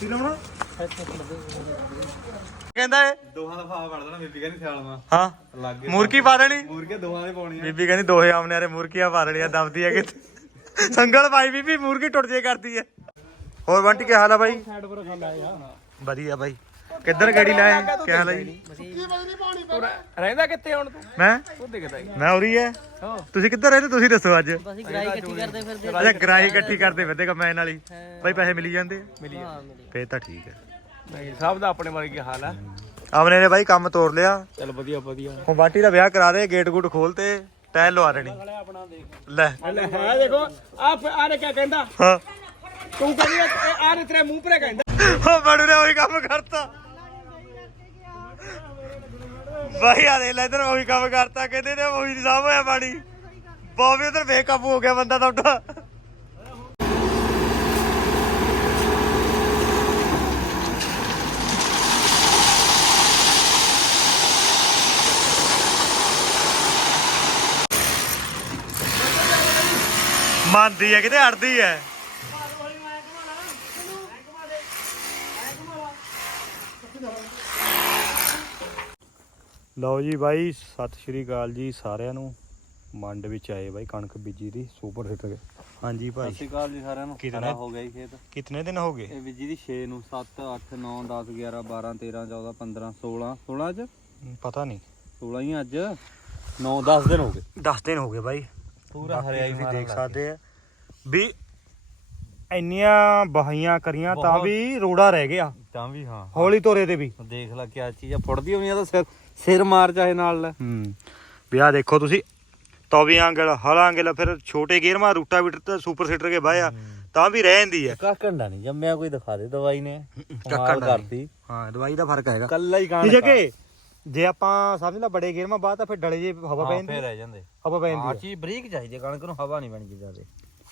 ਕੀ ਲਾਉਣਾ? ਕਹਿੰਦਾ ਏ ਦੋਹਾਂ ਦਾ ਫਾਹ ਕੱਢ ਦੇਣਾ ਬੀਬੀ ਕਹਿੰਦੀ ਸਿਆਲ ਮਾ। ਹਾਂ? ਲੱਗ ਗਏ ਮੁਰਕੀ ਪਾ ਦੇਣੀ? ਮੂਰਗੇ ਦੋਹਾਂ ਦੇ ਪਾਉਣੀਆਂ। ਬੀਬੀ ਕਹਿੰਦੀ ਦੋਹੇ ਆਮਨੇ ਵਾਲੇ ਮੁਰਕੀਆਂ ਪਾ ਦੇਣੀਆਂ ਦਬਦੀ ਹੈ ਕਿ ਸੰਗਲ ਪਾਈ ਬੀਬੀ ਮੁਰਗੀ ਟੁੱਟ ਜੇ ਕਰਦੀ ਹੈ ਹੋਰ ਬੰਟੀ ਕੀ ਹਾਲ ਆ ਬਾਈ? ਵਧੀਆ ਬਾਈ। ਕਿੱਧਰ ਗਾੜੀ ਲਾਇਆ ਕੀ ਹਾਲ ਹੈ ਜੀ ਰਹਿੰਦਾ ਕਿੱਥੇ ਹੁਣ ਤੂੰ? ਮੈਂ? ਉਹ ਦਿਖਦਾ ਮੈਂ ਉਰੀ ਹੈ। ਤੁਸੀਂ ਕਿੱਧਰ ਰਹਿੰਦੇ? ਤੁਸੀਂ ਦੱਸੋ ਅੱਜ। ਅਸੀਂ ਗਰਾਈ ਇਕੱਠੀ ਕਰਦੇ ਫਿਰਦੇ ਅੱਛਾ ਗਰਾਹੀ ਇਕੱਠੀ ਕਰਦੇ ਫਿਰਦੇ ਕਮੈਨ ਵਾਲੀ ਬਾਈ ਪੈਸੇ ਮਿਲੀ ਜਾਂਦੇ ਆ? ਮਿਲੀ ਹਾਂ ਮਿਲੀ ਫੇਰ ਤਾਂ ਠੀਕ ਹੈ ਨਹੀਂ ਸਭ ਦਾ ਆਪਣੇ ਕੀ ਹਾਲ ਆ। ਆਮਨੇ ਨੇ ਬਾਈ ਕੰਮ ਤੋੜ ਲਿਆ। ਚਲ ਵਧੀਆ ਵਧੀਆ। ਹੁਣ ਬਾਟੀ ਦਾ ਵਿਆਹ ਕਰਾ ਦੇ ਗੇਟ ਗੂਟ ਖੋਲ ਤੇ ਟਾਇਲ ਲਵਾ ਦੇਣੀ। ਲੈ। ਲੈ ਹੈ ਦੇਖੋ। ਆ ਆ ਨੇ ਕੀ ਕਹਿੰਦਾ? ਹਾਂ। ਤੂੰ ਕਹਿੰਦੀ ਆ ਨੇ ਤੇਰੇ ਮੂੰਹ ਪਰੇ ਕਹਿੰਦਾ। ਉਹ ਬੜੂ ਨੇ ਉਹੀ ਕੰਮ ਕਰਤਾ। ਬਾਈ ਆ ਦੇ ਲੈ ਇਧਰ ਉਹੀ ਕੰਮ ਕਰਤਾ, ਕਹਿੰਦੇ ਨੇ ਉਹੀ ਨਹੀਂ ਸਾਂਭ ਹੋਇਆ ਪਾਣੀ। ਬਾਬੇ ਉਧਰ ਬੇਕਾਬੂ ਹੋ ਗਿਆ ਬੰਦਾ ਤੁਹਾਡਾ ਮੰਨਦੀ ਹੈ ਕਿਤੇ, ਅੜਦੀ ਹੈ। ਲਓ ਜੀ ਬਾਈ ਸਤਿ ਸ਼੍ਰੀ ਅਕਾਲ ਜੀ ਸਾਰਿਆਂ ਨੂੰ। ਮੰਡ ਵਿੱਚ ਆਏ ਬਾਈ ਕਣਕ ਬੀਜੀ ਦੀ ਸੁਪਰ ਹਿੱਟ ਹਾਂਜੀ ਭਾਈ। ਸਤਿ ਸ਼੍ਰੀ ਅਕਾਲ ਜੀ ਸਾਰਿਆਂ ਨੂੰ। ਕਿਤਨੇ? ਹੋ ਗਿਆ ਜੀ ਖੇਤ। ਕਿਤਨੇ ਦਿਨ ਹੋ ਗਏ? ਇਹ ਬੀਜੀ ਦੀ 6 ਨੂੰ 7 8 9 10 11 12 13 14 15 16 16 ਚ ਪਤਾ ਨਹੀਂ। 16 ਹੀ ਅੱਜ। 9 10 ਦਿਨ ਹੋ ਗਏ। 10 ਦਿਨ ਹੋ ਗਏ ਬਾਈ। ਪੂਰਾ ਹਰਿਆਈ ਤੁਸੀਂ ਦੇਖ ਸਕਦੇ ਆ। ਵੀ ਇੰਨੀਆਂ ਬਹਾਈਆਂ ਕਰੀਆਂ ਤਾਂ। ਵੀ ਰੋੜਾ ਰਹਿ ਗਿਆ। ਤਾਂ ਵੀ ਹਾਂ। ਹੌਲੀ ਤੋਰੇ ਤੇ ਵੀ। ਦੇਖ ਲੈ ਕੀ ਚੀਜ਼ ਆ। ਫੁੱਟਦੀ ਹੋਣੀ ਆ ਤਾਂ ਸਿਰ। ਸਿਰ ਮਾਰ ਚਾਹੇ ਨਾਲ। ਲੈ ਹੂੰ। ਵੀ ਆਹ ਦੇਖੋ ਤੁਸੀਂ ਤੌਵੀਆਂ ਅੰਗਲ ਹਲਾਂ ਅੰਗਲ ਫਿਰ ਛੋਟੇ ਗੇਅਰ ਮਾ ਰੂਟਾ ਵੀਟਰ ਤੇ ਸੁਪਰ ਸੀਟਰ ਕੇ ਬਾਇਆ ਤਾਂ ਵੀ ਰਹਿ ਜਾਂਦੀ ਹੈ ਕਾ ਕੰਡਾ ਨਹੀਂ ਜੰਮਿਆ ਕੋਈ ਦਿਖਾ ਦੇ ਦਵਾਈ ਨੇ। ਕੱਕਾ ਕਮਾਲ। ਕਰਤੀ। ਹਾਂ ਦਵਾਈ ਦਾ ਫ਼ਰਕ ਹੈਗਾ। ਕੱਲਾ ਹੀ ਕਾਣ ਜਗੇ ਜੇ ਆਪਾਂ ਸਮਝ ਲਾ ਬੜੇ ਗੇਅਰ ਮਾ ਬਾਅਦ ਤਾਂ ਫਿਰ ਡਲੇ ਜੇ ਹਵਾ ਪੈ ਜਾਂਦੀ ਹੈ। ਰਹਿ ਜਾਂਦੇ। ਹਵਾ ਪੈ ਆ। ਜਾਂਦੀ ਹੈ ਚੀਜ਼ ਬਰੀਕ ਚਾਹੀਦੀ ਆ, ਕਣਕ ਨੂੰ ਹਵਾ ਨਹੀਂ ਪੈਣੀ ਜ਼ਿਆਦਾ।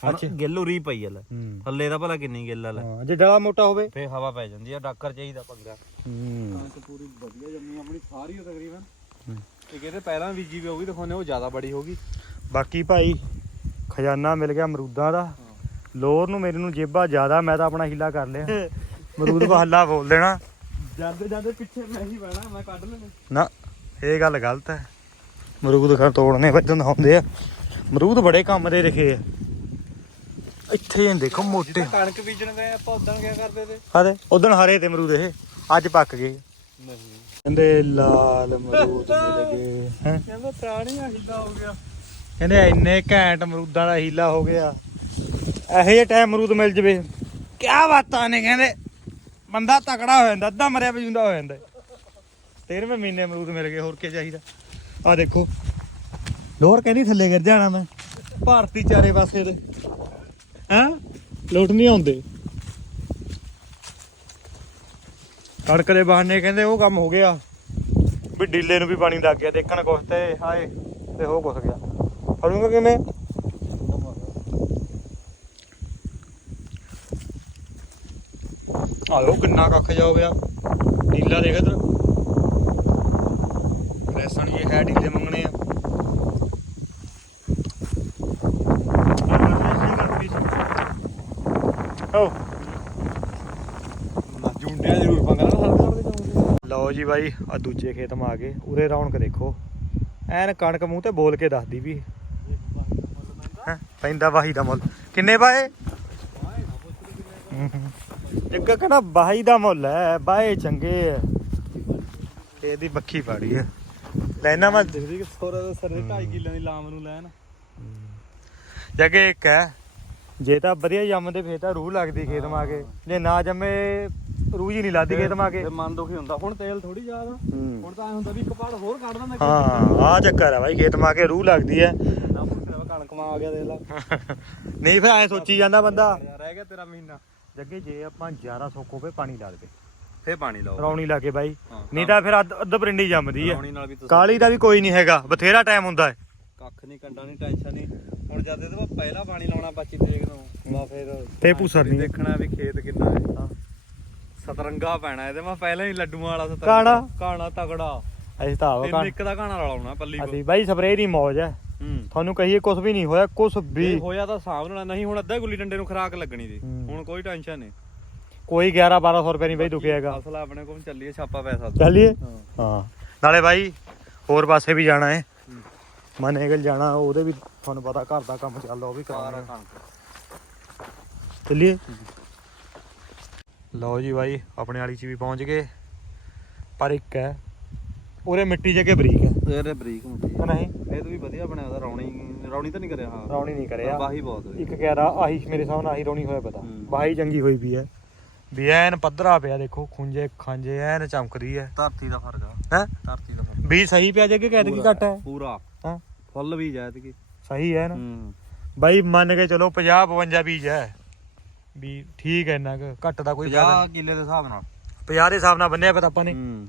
ਹੁਣ ਅੱਛਾ। ਗਿੱਲ ਰੀ ਪਈ ਆ ਲੈ। ਹੂੰ। ਥੱਲੇ ਦਾ ਭਲਾ ਕਿੰਨੀ ਗਿੱਲ ਆ ਲੈ। ਹਾਂ ਜੇ ਡਲਾ ਮੋਟਾ ਹੋਵੇ। ਫੇਰ ਹਵਾ ਪੈ ਜਾਂਦੀ ਆ ਡਾਕਰ ਚਾਹੀਦਾ ਪੰਗਾ ਹੂੰ। ਕਣਕ ਪੂਰੀ ਵਧੀਆ ਜੰਮੀ ਆਪਣੀ ਸਾਰੀ ਹੋ ਤਕਰੀਬਨ। ਇਹ ਕਹਿੰਦੇ ਪਹਿਲਾਂ ਬੀਜੀ ਵੀ ਉਹ ਵੀ ਦਿਖਾਉਂਦੇ ਉਹ ਜ਼ਿਆਦਾ ਬੜੀ ਹੋਗੀ ਬਾਕੀ ਭਾਈ ਖਜ਼ਾਨਾ ਮਿਲ ਗਿਆ ਅਮਰੂਦਾਂ ਦਾ। ਲੋਰ ਨੂੰ ਮੇਰੇ ਨੂੰ ਜੇਬਾ ਜ਼ਿਆਦਾ ਮੈਂ ਤਾਂ ਆਪਣਾ ਹੀਲਾ ਕਰ ਲਿਆ। ਅਮਰੂਦ ਕੋ ਹੱਲਾ ਬੋਲ ਦੇਣਾ। ਜਾਂਦੇ ਜਾਂਦੇ ਪਿੱਛੇ ਮੈਂ ਹੀ ਬਹਿਣਾ ਮੈਂ ਕੱਢ ਲੈਣੇ। ਨਾ ਇਹ ਗੱਲ ਗਲਤ ਹੈ। ਅਮਰੂਦ ਖਾ ਤੋੜਨੇ ਵੱਜਣ ਆਉਂਦੇ ਆ। ਅਮਰੂਦ ਬੜੇ ਕੰਮ ਦੇ ਰਖੇ ਆ। ਇੱਥੇ ਇਹ ਦੇਖੋ ਮੋਟੇ। ਕਣਕ ਬੀਜਣ ਗਏ ਆਪਾਂ ਉਦੋਂ ਕਿਆ ਕਰਦੇ ਤੇ? ਹਾਦੇ ਉਦੋਂ ਹਰੇ ਤੇ ਅਮਰੂਦ ਇਹ ਅੱਜ ਪੱਕ ਗਏ। ਨਹੀਂ। ਕਹਿੰਦੇ ਲਾਲ ਅਮਰੂਦ ਮਿਲ ਗਏ ਹੈ? ਕਹਿੰਦਾ ਪ੍ਰਾਣੀਆਂ ਹਿੱਦਾ ਹੋ ਗਿਆ। ਕਹਿੰਦੇ ਇੰਨੇ ਘੈਂਟ ਅਮਰੂਦਾਂ ਦਾ ਹੀਲਾ ਹੋ ਗਿਆ। ਇਹੋ ਜਿਹੇ ਟਾਈਮ ਅਮਰੂਦ ਮਿਲ ਜਵੇ। ਕਿਆ ਬਾਤਾਂ ਨੇ ਕਹਿੰਦੇ। ਬੰਦਾ ਤਕੜਾ ਹੋ ਜਾਂਦਾ ਅੱਧਾ ਮਰਿਆ ਪਜੂੰਦਾ ਹੋ ਜਾਂਦਾ। 13ਵੇਂ ਮਹੀਨੇ ਅਮਰੂਦ ਮਿਲ ਗਏ ਹੋਰ ਕੀ ਚਾਹੀਦਾ? ਆ ਦੇਖੋ। ਲੋਹਰ ਕਹਿੰਦੀ ਥੱਲੇ ਗਿਰ ਜਾਣਾ ਮੈਂ। ਭਾਰਤੀ ਚਾਰੇ ਪਾਸੇ ਦੇ। ਹੈਂ? ਲੋਟ ਨਹੀਂ ਆਉਂਦੇ। ਕਣਕ ਦੇ ਬਹਾਨੇ ਕਹਿੰਦੇ ਉਹ ਕੰਮ ਹੋ ਗਿਆ। ਵੀ ਡੀਲੇ ਨੂੰ ਵੀ ਪਾਣੀ ਲੱਗ ਗਿਆ, ਦੇਖਣ ਕੁਛ ਤੇ ਹਾਏ, ਤੇ ਹੋ ਕੁਛ ਗਿਆ। ਫੜੂਗਾ ਕਿਵੇਂ? ਆਲੋ ਕਿੰਨਾ ਕੱਖ ਜਾ ਹੋ ਡੀਲਾ ਦੇਖ ਇਧਰ। ਰੈਸਣ ਇਹ ਹੈ, ਡੀਲੇ ਮੰਗਣੇ ਆ। ਓ ਜੁੰਡਿਆ ਜ਼ਰੂਰ ਪੰਗਾ ਨਾ ਸਾਡੇ ਸਾਡੇ ਜਾਉਂਗੇ ਲਓ ਜੀ ਬਾਈ ਆ ਦੂਜੇ ਖੇਤ ਮਾ ਆ ਗਏ। ਉਰੇ ਰੌਣਕ ਦੇਖੋ। ਐਨ ਕਣਕ ਮੂੰਹ ਤੇ ਬੋਲ ਕੇ ਦੱਸਦੀ ਵੀ। ਹੈਂ, ਪੈਂਦਾ ਵਾਹੀ ਦਾ ਮੁੱਲ। ਕਿੰਨੇ ਪਾਏ ਜੱਗਾ ਕਹਿੰਦਾ ਬਾਈ ਦਾ ਮੁੱਲ ਹੈ ਬਾਏ ਚੰਗੇ ਆ। ਇਹਦੀ ਬੱਖੀ ਪਾੜੀ ਹੈ ਲੈਣਾ ਮੈਂ ਦੇਖਦੀ ਕਿ ਸੋਰਾ ਦਾ ਸਰੇ 2.5 ਕਿੱਲਿਆਂ ਦੀ ਲਾਮ ਨੂੰ ਲੈਣ। ਜੱਗੇ ਇੱਕ ਹੈ। ਜੇ ਤਾਂ ਵਧੀਆ ਜੰਮਦੇ ਫੇਰ ਤਾਂ ਰੂਹ ਲੱਗਦੀ ਖੇਤ ਮਾ ਕੇ। ਜੇ ਨਾ ਜੰਮੇ ਰੂਹ ਜੀ ਨਹੀਂ ਲੱਗਦੀ ਖੇਤ ਮਾ ਕੇ। ਫਿਰ ਮਨ ਦੁਖੀ ਹੁੰਦਾ। ਹੁਣ ਤੇਲ ਥੋੜੀ ਜ਼ਿਆਦਾ। ਹੁਣ ਤਾਂ ਐ ਹੁੰਦਾ ਵੀ ਇੱਕ ਪਾੜ ਹੋਰ ਕੱਢ ਦਿੰਦਾ ਹਾਂ ਆ ਚੱਕਰ ਆ ਬਾਈ ਖੇਤ ਮਾ ਕੇ ਰੂਹ ਲੱਗਦੀ ਹੈ ਨਾ ਪੁੱਛਿਆ ਕਣਕ ਮਾ ਆ ਗਿਆ ਦੇਖ ਲੈ। ਨਹੀਂ ਫਿਰ ਐ ਸੋਚੀ ਜਾਂਦਾ ਬੰਦਾ। ਯਾਰ ਰਹਿ ਗਿਆ ਤੇਰਾ ਮਹੀਨਾ। ਜੱਗੇ ਜੇ ਆਪਾਂ 11 ਸੌਕੋ ਪੇ ਪਾਣੀ ਲਾ ਦੇਵੇ ਫੇਰ ਪਾਣੀ ਲਾਓ। ਰੌਣੀ ਲਾ ਕੇ ਬਾਈ। ਹਾਂ, ਨਹੀਂ ਤਾਂ ਫਿਰ ਅੱਧ ਅੱਧ ਪਰਿੰਡੀ ਜੰਮਦੀ ਹੈ ਪਾਣੀ ਨਾਲ ਵੀ ਤੁਸੀਂ ਕਾਲੀ ਦਾ ਵੀ ਕੋਈ ਨਹੀਂ ਹੈਗਾ। ਬਥੇਰਾ ਟਾਈਮ ਹੁੰਦਾ ਹੈ ਕੱਖ ਨਹੀਂ ਕੰਡਾ ਨਹੀਂ ਟੈਨਸ਼ਨ ਨਹੀਂ ਹੁਣ ਜਦ ਇਹਦੇ ਪਹਿਲਾ ਪਾਣੀ ਲਾਉਣਾ ਬੱਚੀ ਤੇਗ ਨੂੰ ਬਾ ਫਿਰ ਤੇ ਭੂਸਰ ਨਹੀਂ। ਦੇਖਣਾ ਵੀ ਖੇਤ ਕਿੰਨਾ ਹੈ। ਸਤਰੰਗਾ ਪੈਣਾ ਇਹਦੇ ਮੈਂ ਪਹਿਲਾਂ ਹੀ ਲੱਡੂਆਂ ਵਾਲਾ ਸਤਰੰਗਾ। ਕਾਣਾ? ਕਾਣਾ ਤਗੜਾ। ਅਸੀਂ ਤਾਂ ਆਵਾ ਤਿੰਨ ਇੱਕ ਦਾ ਕਾਣਾ ਲਾਉਣਾ ਪੱਲੀ ਕੋ। ਅਸੀਂ ਬਾਈ ਸਪਰੇਅ ਦੀ ਮੌਜ ਹੈ। ਤੁਹਾਨੂੰ ਕਹੀਏ ਕੁਝ ਵੀ ਨਹੀਂ ਹੋਇਆ ਕੁਝ ਵੀ। ਹੋਇਆ ਤਾਂ ਸਾਂਭ ਲੈਣਾ ਨਹੀਂ ਹੁਣ ਅੱਧਾ ਗੁੱਲੀ ਡੰਡੇ ਨੂੰ ਖਰਾਕ ਲੱਗਣੀ ਹੂੰ। ਹੁਣ ਕੋਈ ਟੈਨਸ਼ਨ ਨਹੀਂ। ਕੋਈ 11 1200 ਰੁਪਏ ਨਹੀਂ ਬਾਈ ਦੁਖਿਆ ਹੈਗਾ ਅਸਲ ਆਪਣੇ ਕੋਲ ਚੱਲੀਏ ਛਾਪਾ ਪੈਸਾ ਚੱਲੀਏ? ਹਾਂ। ਨਾਲੇ ਬਾਈ ਹੋਰ ਪਾਸੇ ਵੀ ਜਾਣਾ ਹੈ। ਮਨੇਗਲ ਜਾਣਾ ਉਹਦੇ ਵੀ ਤੁਹਾਨੂੰ ਪਤਾ ਘਰ ਦਾ ਕੰਮ ਚੱਲਦਾ ਉਹ ਵੀ ਕਰਾਉਣਾ ਚੱਲੀਏ? ਲਓ ਜੀ ਬਾਈ ਆਪਣੇ ਵਾਲੀ ਚ ਵੀ ਪਹੁੰਚ ਗਏ। ਪਰ ਇੱਕ ਹੈ ਉਰੇ ਮਿੱਟੀ ਜਗੇ ਬਰੀਕ ਹੈ। ਇਹਦੇ ਬਰੀਕ ਹੁੰਦੀ ਤਾਂ ਨਹੀਂ ਇਹ ਤਾਂ ਵੀ ਵਧੀਆ ਬਣਿਆ ਉਹਦਾ ਰੌਣੀ ਰੌਣੀ ਤਾਂ ਨਹੀਂ ਕਰਿਆ ਹਾਂ। ਰੌਣੀ ਨਹੀਂ ਕਰਿਆ। ਬਾਹੀ ਬਹੁਤ ਹੋਈ। ਇੱਕ ਕਹਿ ਰਾ ਆਹੀ ਮੇਰੇ ਸਾਹਮਣੇ ਆਹੀ ਰੌਣੀ ਹੋਇਆ ਪਤਾ ਹੂੰ। ਬਾਹੀ ਚੰਗੀ ਹੋਈ ਵੀ ਹੈ। ਵੀ ਐਨ ਪੱਧਰਾ ਪਿਆ ਦੇਖੋ ਖੁੰਝੇ ਖਾਂਜੇ ਐਨ ਚਮਕਦੀ ਹੈ। ਧਰਤੀ ਦਾ ਫ਼ਰਕ ਆ। ਹੈ? ਧਰਤੀ ਦਾ ਫ਼ਰਕ ਵੀ ਸਹੀ ਪਿਆ ਜੇ ਕਿ ਕਹਿ ਕੀ ਘੱਟ ਹੈ? ਪੂਰਾ। ਹਾਂ। ਫੁੱਲ ਵੀ ਜਾਇਦ ਕੀ। ਸਹੀ ਹੈ ਨਾ। ਹੂੰ। ਬਾਈ ਮੰਨ ਕੇ ਚਲੋ 50 52 ਬੀਜ ਹੈ। ਵੀ ਠੀਕ ਹੈ ਇੰਨਾ ਕੁ ਘੱਟ ਦਾ ਕੋਈ ਫਾਇਦਾ 50 ਕਿੱਲੇ ਦੇ ਹਿਸਾਬ ਨਾਲ। 50 ਦੇ ਹਿਸਾਬ ਨਾਲ ਬੰਨਿਆ ਪਿਆ ਤਾਂ ਆਪਾਂ ਨੇ। ਹੂੰ।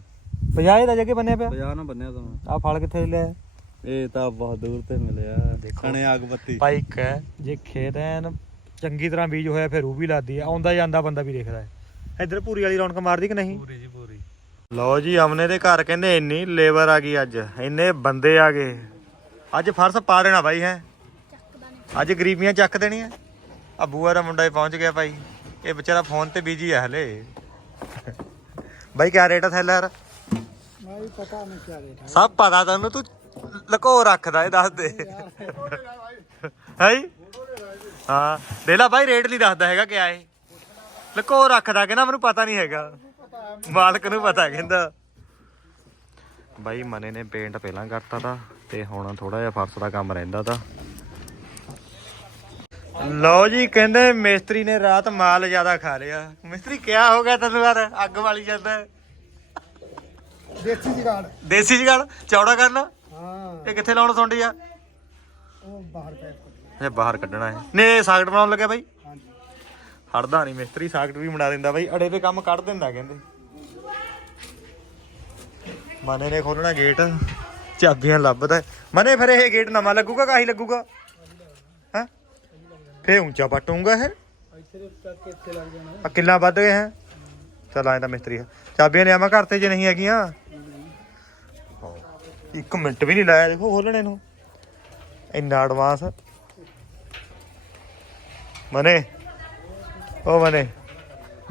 50 ਦਾ ਜਗੇ ਬੰਨਿਆ ਪਿਆ। 50 ਨਾ ਬੰਨਿਆ ਤਾਂ ਆ ਫਲ ਕਿੱਥੇ ਲਿਆ ਇਹ ਤਾਂ ਬਹੁਤ ਦੂਰ ਤੇ ਮਿਲਿਆ। ਦੇਖੋ। ਖਣੇ ਆਗ ਬੱਤੀ। ਭਾਈ ਇੱਕ ਹੈ ਜੇ ਖੇਤ ਐਨ ਚੰਗੀ ਤਰ੍ਹਾਂ ਬੀਜ ਹੋਇਆ ਫਿਰ ਉਹ ਵੀ ਲਾਦੀ ਹੈ। ਆਉਂਦਾ ਜਾਂਦਾ ਬੰਦਾ ਵੀ ਦੇਖਦਾ ਹੈ। ਇੱਧਰ ਪੂਰੀ ਵਾਲੀ ਰੌਣਕ ਮਾਰਦੀ ਕਿ ਨਹੀਂ? ਪੂਰੀ ਜੀ ਪੂਰੀ। ਲਓ ਜੀ ਅਮਨੇ ਦੇ ਘਰ ਕਹਿੰਦੇ ਇੰਨੀ ਲੇਬਰ ਆ ਗਈ ਅੱਜ। ਇੰਨੇ ਬੰਦੇ ਆ ਗਏ। ਅੱਜ ਫਰਸ ਪਾ ਦੇਣਾ ਬਾਈ ਹੈ। ਅੱਜ ਗਰੀਬੀਆਂ ਚੱਕ ਦੇਣੀਆਂ। ਆ ਬੂਆ ਦਾ ਮੁੰਡਾ ਹੀ ਪਹੁੰਚ ਗਿਆ ਭਾਈ। ਇਹ ਵਿਚਾਰਾ ਫੋਨ ਤੇ ਬਿਜ਼ੀ ਆ ਹਲੇ। ਬਾਈ ਕਿਆ ਰੇਟ ਆ ਥੈਲਾ ਯਾਰ ਭਾਈ ਪਤਾ ਨਹੀਂ ਕੀ ਰੇਟ ਹੈ ਸਭ ਪਤਾ ਤੈਨੂੰ ਤੂੰ ਲਕੋ ਰੱਖਦਾ ਇਹ ਦੱਸ ਦੇ। ਹੈ ਹਾਂ। ਦੇ ਲਾ ਬਾਈ ਰੇਟ ਨਹੀਂ ਦੱਸਦਾ ਹੈਗਾ ਕਿਆ ਇਹ। ਲਕੋ ਰੱਖਦਾ ਕਹਿੰਦਾ ਮੈਨੂੰ ਪਤਾ ਨਹੀਂ ਹੈਗਾ। ਮਾਲਕ ਨੂੰ ਪਤਾ ਕਹਿੰਦਾ। ਬਾਈ ਮਨੇ ਨੇ ਪੇਂਟ ਪਹਿਲਾਂ ਕਰਤਾ ਤਾ। ਤੇ ਹੁਣ ਥੋੜਾ ਜਿਹਾ ਫਰਸ਼ ਦਾ ਕੰਮ ਰਹਿੰਦਾ ਤਾ। ਲਓ ਜੀ ਕਹਿੰਦੇ ਮਿਸਤਰੀ ਨੇ ਰਾਤ ਮਾਲ ਜ਼ਿਆਦਾ ਖਾ ਲਿਆ। ਮਿਸਤਰੀ ਕਿਆ ਹੋ ਗਿਆ ਤੈਨੂੰ ਯਾਰ? ਅੱਗ ਵਾਲੀ ਜਾਂਦਾ? ਦੇਸੀ ਜਗਾੜ। ਦੇਸੀ ਜਗਾਲ ਚੌੜਾ ਕਰਨਾ? ਹਾਂ। ਇਹ ਕਿੱਥੇ ਲਾਉਣ ਸੁੰਡੀ ਆ? ਉਹ ਬਾਹਰ ਪੈ ਇਹ ਬਾਹਰ ਕੱਢਣਾ ਹੈ ਨੇ ਸਾਕਟ ਬਣਾਉਣ ਲੱਗਿਆ ਬਾਈ। ਹਾਂਜੀ। ਹੜਦਾ ਨਹੀਂ ਮਿਸਤਰੀ ਸਾਕਟ ਵੀ ਬਣਾ ਦਿੰਦਾ ਬਾਈ। ਅੜੇ ਤੇ ਕੰਮ ਕੱਢ ਦਿੰਦਾ ਕਹਿੰਦੇ। ਮਨੇ ਨੇ ਖੋਲਣਾ ਗੇਟ। ਚਾਬੀਆਂ ਲੱਭਦਾ। ਮਨੇ ਫਿਰ ਇਹ ਗੇਟ ਨਵਾਂ ਲੱਗੂਗਾ ਕਾਹੀ ਲੱਗੂਗਾ? ਹੈ? ਫੇ ਉੱਚਾ ਪਟੂਗਾ ਇਹ। ਇੱਥੇ ਤੱਕ ਇੱਥੇ ਲੱਗ ਜਾਣਾ ਆ ਕਿੱਲਾ ਵੱਧ ਗਏ ਹੈ ਚਲ ਆਏ ਤਾਂ ਮਿਸਤਰੀ ਆ ਚਾਬੀਆਂ ਲਿਆਵਾਂ ਘਰ ਤੇ ਜੇ ਨਹੀਂ ਹੈਗੀਆਂ। ਇੱਕ ਮਿੰਟ ਵੀ ਨਹੀਂ ਲਾਇਆ, ਦੇਖੋ ਖੋਲਣੇ ਨੂੰ। ਇੰਨਾ ਐਡਵਾਂਸ ਮਨੇ। ਉਹ ਮਨੇ।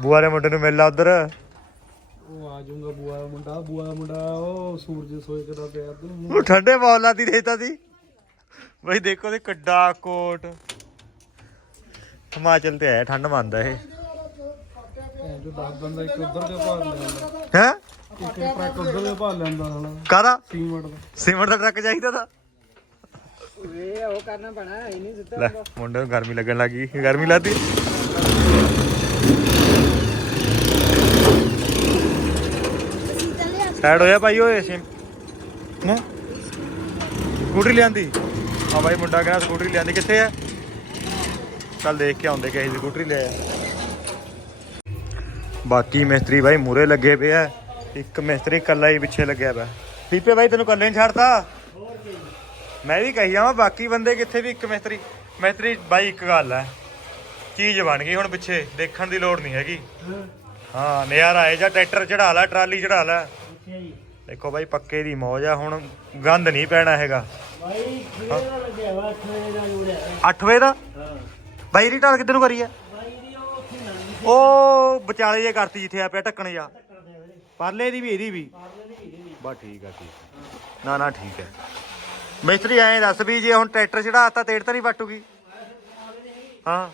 ਬੂਆ ਦੇ ਮੁੰਡੇ ਨੂੰ ਮਿਲ ਲਾ ਉਧਰ। ਉਹ ਆ ਜਾਊਗਾ ਬੂਆ ਦਾ ਮੁੰਡਾ ਬੂਆ ਦਾ ਮੁੰਡਾ ਉਹ ਸੂਰਜ ਸੋਏ ਕਦਾ ਪਿਆ ਨੂੰ। ਉਹ ਠੰਡੇ ਬੌਲਾਂ ਦੀ ਦੇਤਾ ਸੀ ਬਈ ਦੇਖੋ ਤੇ ਕੱਡਾ ਕੋਟ। ਹਿਮਾਚਲ ਤੇ ਆਇਆ ਠੰਡ ਮੰਨਦਾ ਇਹ। ਭੈਣ ਜੋ 10 ਬੰਦਾ ਇੱਕ ਉਧਰ ਦੇ ਭਾਲ ਲੈਂਦਾ। ਹੈ? ਇੱਕ ਟਰੱਕ ਉਧਰ ਦੇ ਭਾਲ ਲੈਂਦਾ ਹਣਾ ਕਾਹਦਾ? ਸੀਮਟ ਦਾ। ਸੀਮੈਂਟ ਦਾ ਟਰੱਕ ਚਾਹੀਦਾ ਤਾਂ। ਵੇ ਉਹ ਕਰਨਾ ਪੈਣਾ ਇਹ ਨਹੀਂ ਲੈ ਮੁੰਡੇ ਨੂੰ ਗਰਮੀ ਲੱਗਣ ਲੱਗੀ ਗਰਮੀ ਲੱਗਦੀ ਸਾਈਡ ਹੋਇਆ ਭਾਈ ਓਏ ਸਿਮ ਨਾ। ਸਕੂਟਰੀ ਲਿਆਂਦੀ। ਆ ਭਾਈ ਮੁੰਡਾ ਕਹਿੰਦਾ ਸਕੂਟਰੀ ਲਿਆਂਦੀ। ਕਿੱਥੇ ਆ? ਚੱਲ ਦੇਖ ਕੇ ਆਉਂਦੇ ਕਿਸੇ ਸਕੂਟਰੀ ਲੈ ਆ ਬਾਕੀ ਮਿਸਤਰੀ ਭਾਈ ਮੂਰੇ ਲੱਗੇ ਪਏ ਆ। ਇੱਕ ਮਿਸਤਰੀ ਇਕੱਲਾ ਹੀ ਪਿੱਛੇ ਲੱਗਿਆ ਪਿਆ। ਦੀਪੇ ਭਾਈ ਤੈਨੂੰ ਇਕੱਲੇ ਨਹੀਂ ਛੱਡਤਾ? ਮੈਂ ਵੀ ਕਹੀ ਜਾਵਾਂ ਬਾਕੀ ਬੰਦੇ ਕਿੱਥੇ ਵੀ ਇੱਕ ਮਿਸਤਰੀ ਮਿਸਤਰੀ ਬਾਈ ਇੱਕ ਗੱਲ ਹੈ ਚੀਜ਼ ਬਣ ਗਈ ਹੁਣ ਪਿੱਛੇ ਦੇਖਣ ਦੀ ਲੋੜ ਨਹੀਂ ਹੈਗੀ। ਹਾਂ ਨਜ਼ਾਰਾ ਆਏ ਜਾਂ ਟਰੈਕਟਰ ਚੜਾ ਲੈ ਟਰਾਲੀ ਚੜਾ ਲੈ। ਦੇਖੋ ਬਾਈ ਪੱਕੇ ਦੀ ਮੌਜ ਆ। ਹੁਣ ਗੰਦ ਨਹੀਂ ਪੈਣਾ ਹੈਗਾ। ਭਾਈ ਕਿਹੜਾ ਲੱਗਿਆ ਵਾ 8 ਵਜੇ ਦਾ ਜੁੜਿਆ 8 ਵਜੇ ਦਾ? ਹਾਂ। ਬਾਈ ਦੀ ਢਾਲ ਕਿੱਧਰ ਨੂੰ ਕਰੀ ਆ? ਦੀ ਉਹ ਉੱਥੇ ਲੰਗੀ ਉਹ ਵਿਚਾਲੇ ਜੇ ਕਰਤੀ ਜਿੱਥੇ ਆ ਪਿਆ ਢੱਕਣ ਜਾ ਪਰਲੇ ਦੀ ਵੀ ਇਹਦੀ ਵੀ। ਬਸ ਠੀਕ ਆ ਠੀਕ ਨਾ ਨਾ ਠੀਕ ਹੈ ਮਿਸਤਰੀ ਐਂ ਦੱਸ ਵੀ ਜੇ ਹੁਣ ਟਰੈਕਟਰ ਚੜਾਤਾ ਤੇੜ ਤਾਂ ਨਹੀਂ ਪੱਟੂਗੀ ਹਾਂ।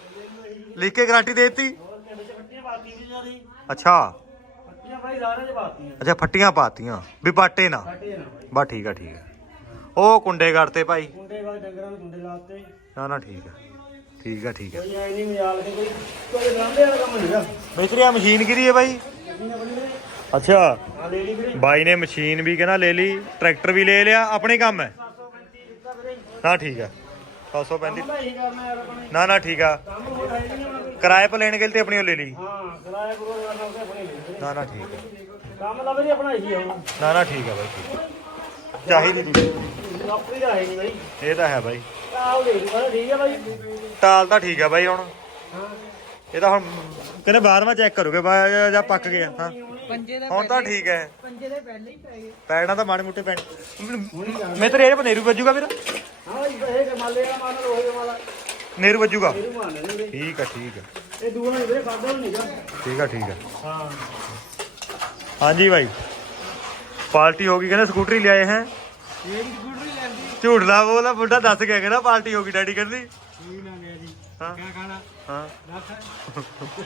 ਲਿਖ ਕੇ ਗਾਰੰਟੀ ਦੇ ਦਿੱਤੀ। ਅੱਛਾ। ਭਾਈ ਚ ਅੱਛਾ ਫੱਟੀਆਂ ਪਾਤੀਆਂ। ਵੀ ਪਾਟੇ ਨਾ। ਕੱਟੇ ਨਾ ਭਾਈ ਬਸ ਠੀਕ ਆ ਠੀਕ ਆ। ਉਹ ਕੁੰਡੇ ਕਰਤੇ ਭਾਈ। ਕੁੰਡੇ ਬਾਅਦ ਡੰਗਰਾਂ ਨੂੰ ਕੁੰਡੇ ਲਾਤੇ। ਨਾ ਨਾ ਠੀਕ ਆ। ਠੀਕ ਆ ਠੀਕ ਆ। ਕੋਈ ਐ ਨਹੀਂ ਮਜਾਲ ਕੇ ਕੋਈ। ਕੋਈ ਰਾਂਦੇ ਵਾਲਾ ਕੰਮ ਨਹੀਂਗਾ ਮਿਸਤਰੀ ਆ ਮਸ਼ੀਨ ਕਿਹਦੀ ਹੈ ਨੇ। ਅੱਛਾ। ਆ ਲੈ ਲਈ ਵੀਰੇ। ਬਾਈ ਨੇ ਮਸ਼ੀਨ ਵੀ ਕਹਿੰਦਾ ਲੈ ਲਈ ਟਰੈਕਟਰ ਵੀ ਲੈ ਲਿਆ ਆਪਣੇ ਕੰਮ ਹੈ। 735 ਦਿੱਤਾ ਵੀਰੇ। ਨਾ ਠੀਕ ਆ। 735 ਕੰਮ ਹੀ ਕਰਨਾ ਯਾਰ ਆਪਣੇ ਨਾ। ਨਾ ਠੀਕ ਆ। ਕੰਮ ਹੋਰ ਹੈ ਨਹੀਂ ਹੁਣ। ਕੋਈ ਕਿਰਾਏ ਪਰ ਲੈਣ ਗਏ ਤੇ ਆਪਣੀ ਉਹ ਲੈ ਲਈ। ਹਾਂ ਕਿਰਾਇਆ ਕਰੋ ਕਰਨਾ ਆਪਣੇ। ਵੀਰੇ ਨਾ ਨਾ ਠੀਕ ਆ ਕੰਮ ਲੱਭ ਜੀ ਆਪਣਾ ਇਹੀ ਆਉਣਾ ਨਾ ਨਾ ਠੀਕ ਆ ਬਾਈ ਠੀਕ ਆ। ਚਾਹੀਦੀ ਤੀ। ਨੌਕਰੀ ਦਾ ਹੈ ਨਹੀਂ ਬਾਈ। ਇਹ ਤਾਂ ਹੈ ਬਾਈ। ਆਹ ਦੇਖ ਲਓ ਠੀਕ ਹੈ ਬਾਈ। ਟਾਲ ਤਾਂ ਠੀਕ ਆ ਬਾਈ ਹੁਣ। ਹਾਂ। ਇਹ ਤਾਂ ਹੁਣ ਕਹਿੰਦੇ ਬਾਹਰਵਾਂ ਚੈੱਕ ਕਰੋਗੇ ਬਾ ਜਾਂ ਪੱਕ ਗਿਆ ਹਾਂ। ਪੰਜੇ ਦਾ ਹੁਣ ਤਾਂ ਠੀਕ ਹੈ। ਪੰਜੇ ਦੇ ਪਹਿਲੇ ਹੀ ਪੈ ਗਏ। ਪੈਣਾ ਤਾਂ ਮਾੜੇ ਮੋਟੇ ਪੈਣ। ਮੈਂ ਤਾਂ ਰੇਟ ਨੇਰੂ ਵੱਜੂਗਾ ਵੀਰ ਹਾਂ ਇਹ ਇਹ ਮਾਲੇ ਦਾ ਮਾਨ ਲੋਹੇ ਵਾਲਾ ਨੇਰੂ ਵੱਜੂਗਾ। ਇਹਨੂੰ ਮਾਨ ਲੈਣੇ ਠੀਕ ਆ ਠੀਕ ਆ। ਇਹ ਦੂਆ ਨਹੀਂ ਵੀਰੇ ਖਾਦਾ ਨਹੀਂਗਾ ਠੀਕ ਆ ਠੀਕ ਆ। ਹਾਂ ਹਾਂਜੀ ਭਾਈ। ਪਾਰਟੀ ਹੋ ਗਈ, ਕਹਿੰਦੇ ਸਕੂਟਰੀ ਲਿਆਏ ਹੈ। ਇਹ ਵੀ ਸਕੂਟਰੀ ਲੈਂਦੀ ਝੂਠ ਨਾ ਬੋਲਾ ਬੁੱਢਾ ਦੱਸ ਕੇ ਕਹਿੰਦਾ ਪਾਰਟੀ ਹੋ ਗਈ ਡੈਡੀ ਕਹਿੰਦੀ। ਕੀ ਨਾ ਗਿਆ ਜੀ ਹਾਂ। ਕਿਆ ਖਾਣਾ ਹਾਂ। ਦੱਸ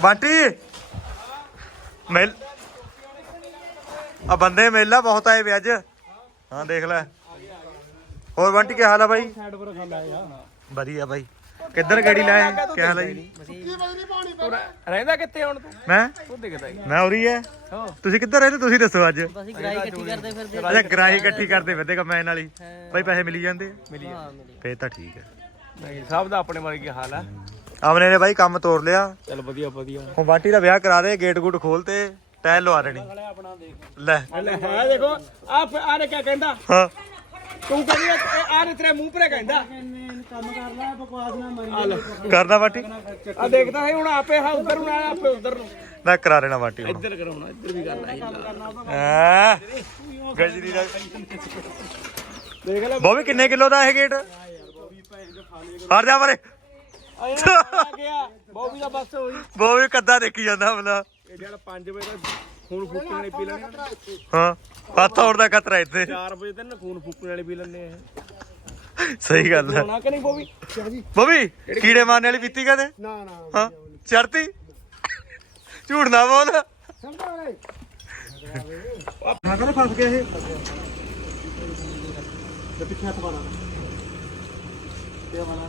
ਬੰਟੀ, ਮਿਲ ਆ ਬੰਦੇ ਮੇਲਾ ਬਹੁਤ ਆਏ ਵੇ ਅੱਜ। ਹਾਂ, ਦੇਖ ਲੈ। ਹੋਰ ਬੰਟੀ ਕੀ ਹਾਲ ਆ ਬਾਈ? ਸਾਈਡ ਪਰ ਖਾ ਲਾਇਆ ਵਧੀਆ ਬਾਈ। ਕਿੱਧਰ ਗਾੜੀ ਲਾਏ ਕੀ ਹਾਲ ਆ ਜੀ? ਰਹਿੰਦਾ ਕਿੱਥੇ ਹੁਣ ਤੂੰ? ਮੈਂ? ਤੂੰ ਦਿਖਦਾ ਮੈਂ ਉਰੀ ਹੈ। ਤੁਸੀਂ ਕਿੱਧਰ ਰਹਿੰਦੇ? ਤੁਸੀਂ ਦੱਸੋ ਅੱਜ। ਅਸੀਂ ਗਰਾਈ ਇਕੱਠੀ ਕਰਦੇ ਫਿਰਦੇ ਅੱਛਾ ਗਰਾਈ ਇਕੱਠੀ ਕਰਦੇ ਫਿਰਦੇ ਕੰਮਾਂ ਨਾਲੀ ਬਾਈ ਪੈਸੇ ਮਿਲੀ ਜਾਂਦੇ? ਮਿਲੀ ਫੇਰ ਤਾਂ ਠੀਕ ਹੈ ਨਹੀਂ ਸਭ ਦਾ ਆਪਣੇ ਬਾਰੇ ਕੀ ਹਾਲ ਆ। ਆਮਨੇ ਨੇ ਬਾਈ ਕੰਮ ਤੋੜ ਲਿਆ। ਚੱਲ ਵਧੀਆ ਵਧੀਆ। ਹੁਣ ਬਾਟੀ ਦਾ ਵਿਆਹ ਕਰਾ ਦੇ ਗੇਟ ਗੂਟ ਖੋਲ ਤੇ ਟਾਇਲ ਲਵਾ ਦੇਣੀ। ਆਪਣਾ ਲੈ। ਲੈ ਹੈ ਦੇਖੋ ਆ ਆ ਨੇ ਕਿਆ ਕਹਿੰਦਾ। ਹਾਂ। ਤੂੰ ਕਹਿੰਦੀ ਆ ਨੇ ਤੇਰੇ ਮੂੰਹ ਪਰੇ ਕਹਿੰਦਾ। ਕੰਮ ਕਰ ਲੈ ਬਕਵਾਸ ਨਾ ਮਰੀ ਕਰਨਾ ਬਾਟੀ ਆ ਦੇਖਦਾ ਹੈ ਹੁਣ ਆਪੇ ਹਾਂ ਉਧਰ ਨੂੰ ਆਇਆ ਆਪੇ ਉਧਰ ਨੂੰ। ਮੈਂ ਕਰਾ ਬਾਟੀ ਹੁਣ। ਇੱਧਰ ਕਰਾਉਣਾ ਇੱਧਰ ਵੀ ਕਰਨਾ ਐ ਗਜਰੀ ਦਾ ਦੇਖ ਲੈ। ਬੋਬੀ ਕਿੰਨੇ ਕਿਲੋ ਦਾ ਇਹ ਗੇਟ? ਹਟ ਜਾ ਮਰੇ ਆ ਗਿਆ। ਬੋਬੀ ਦਾ ਬਸ ਹੋਈ। ਬੋਬੀ ਕੱਦਾ ਦੇਖੀ ਜਾਂਦਾ ਬਲਾ ਇਹ ਜਿਹੜਾ 5 ਵਜੇ ਦਾ ਖੂਨ ਫੂਕਣ ਵਾਲੀ ਪੀ ਲੈਣੀ। ਹਾਂ। ਹੱਥ ਹੋਰ ਦਾ ਖਤਰਾ ਇੱਥੇ। 4 ਵਜੇ ਤੱਕ ਖੂਨ ਫੂਕਣ ਵਾਲੀ ਪੀ ਲੈਣੇ ਆ ਸਹੀ ਗੱਲ ਹੈ। ਹੋਣਾ ਕਿ ਨਹੀਂ ਬੋਬੀ ਬੋਬੀ ਕੀੜੇ ਮਾਰਨੇ ਵਾਲੀ ਪੀਤੀ ਕਦੇ? ਨਾ ਨਾ ਹਾਂ ਚੜਤੀ ਝੂਠ ਨਾ ਬੋਲ। ਹਾਂ ਕਹਿੰਦਾ ਫਸ ਗਿਆ ਇਹ? ਤੇ ਪਿੱਛੇ ਹੱਥ ਪਾਣਾ ਤੇ ਮਾਨਾ